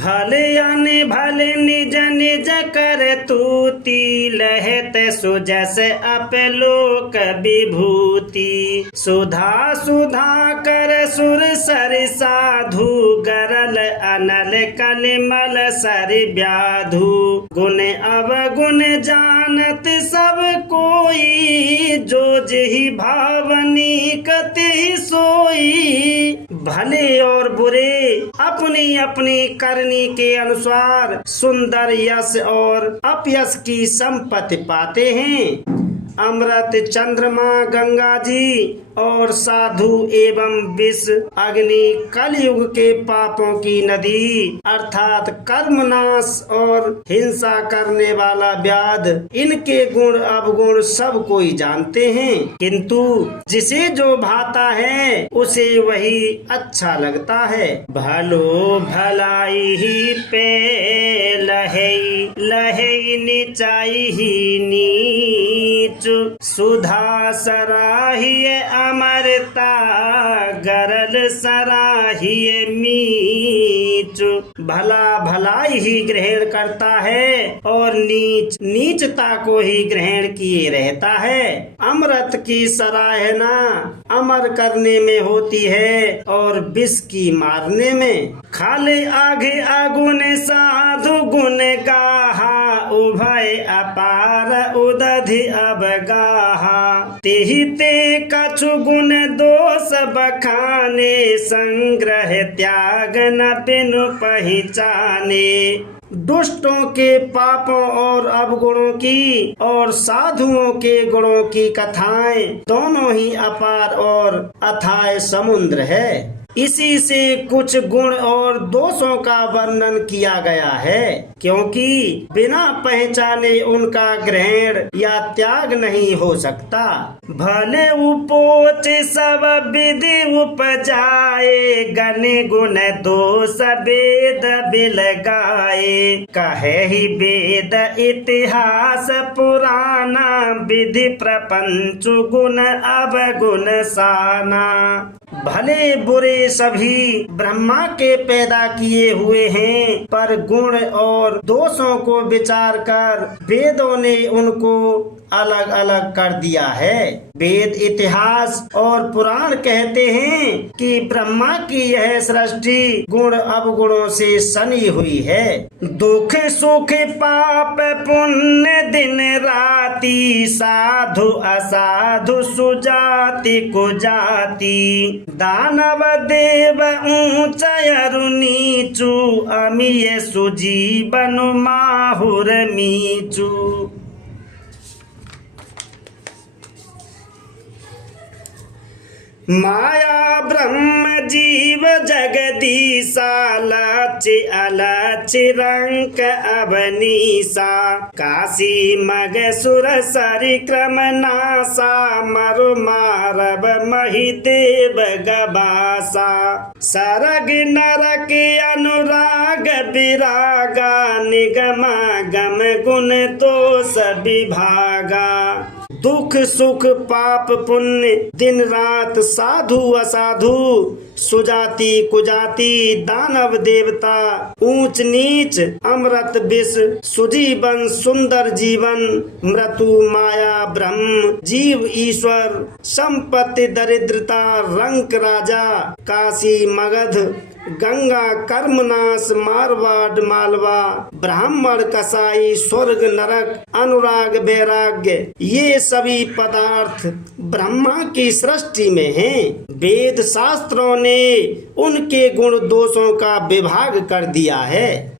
भले अने भले निज निज कर तूती लहत सुजस अपलोक विभूति सुधा सुधा कर सुर सर साधु गरल अनल कलिमल सर व्याधु गुण अवगुण जानत सब कोई जो जही भावनी कति सोई। भले और बुरे अपनी अपनी करनी के अनुसार सुंदर यश और अपयश की संपत्ति पाते हैं। अमृत चंद्रमा गंगा जी और साधु एवं विष अग्नि कलयुग के पापों की नदी अर्थात कर्मनाश और हिंसा करने वाला व्याध, इनके गुण अवगुण सब कोई जानते हैं, किंतु जिसे जो भाता है उसे वही अच्छा लगता है। भलो भलाई ही पे लहई लहई नीचाई ही नीच सुधा सराहिए अमरता गरल सराहिए मीच। भला भलाई ही ग्रहण करता है और नीच नीचता को ही ग्रहण किए रहता है। अमृत की सराहना अमर करने में होती है और विष की मारने में। खाले आगे आगुन साधु गुण गाहा उभय अपार उदधि अबगाहा तेहि ते कछु गुण दोष बखाने संग्रह त्याग न बिनु पहचाने। दुष्टों के पापों और अवगुणों की और साधुओं के गुणों की कथाएं दोनों ही अपार और अथाह समुद्र है। इसी से कुछ गुण और दोषों का वर्णन किया गया है, क्योंकि बिना पहचाने उनका ग्रहण या त्याग नहीं हो सकता। भले उपोच सब विधि उपजाए गण गुण दोष वेद बिलगाए कहे ही वेद इतिहास पुराना विधि प्रपंच गुण अवगुण साना। भले बुरे सभी ब्रह्मा के पैदा किए हुए हैं, पर गुण और दोषों को विचार कर वेदों ने उनको अलग अलग कर दिया है। वेद इतिहास और पुराण कहते हैं कि ब्रह्मा की यह सृष्टि गुण अवगुणों से सनी हुई है। दुख सुख पाप पुण्य दिन राति साधु असाधु सुजाति कुजाति दानव देव ऊंच अरु नीचू अमीय सुजीवन माहुर मीचू। माया ब्रह्म जीव जगदीशा लच अलच रंक अवनीसा काशी मग सुर सरिक्रम नासा मरु मारब महिदेव गबासा सरग नरक अनुराग विरागा निगमा गम गुण दोष विभागा। दुख सुख पाप पुण्य दिन रात साधु असाधु सुजाति कुजाति दानव देवता ऊंच नीच अमृत विष सुजीवन सुंदर जीवन मृत्यु माया ब्रह्म जीव ईश्वर संपत्ति दरिद्रता रंक राजा काशी मगध गंगा कर्मनाश मारवाड़ मालवा ब्राह्मण कसाई स्वर्ग नरक अनुराग वैराग्य ये सभी पदार्थ ब्रह्मा की सृष्टि में हैं। वेद शास्त्रों ने उनके गुण दोषों का विभाग कर दिया है।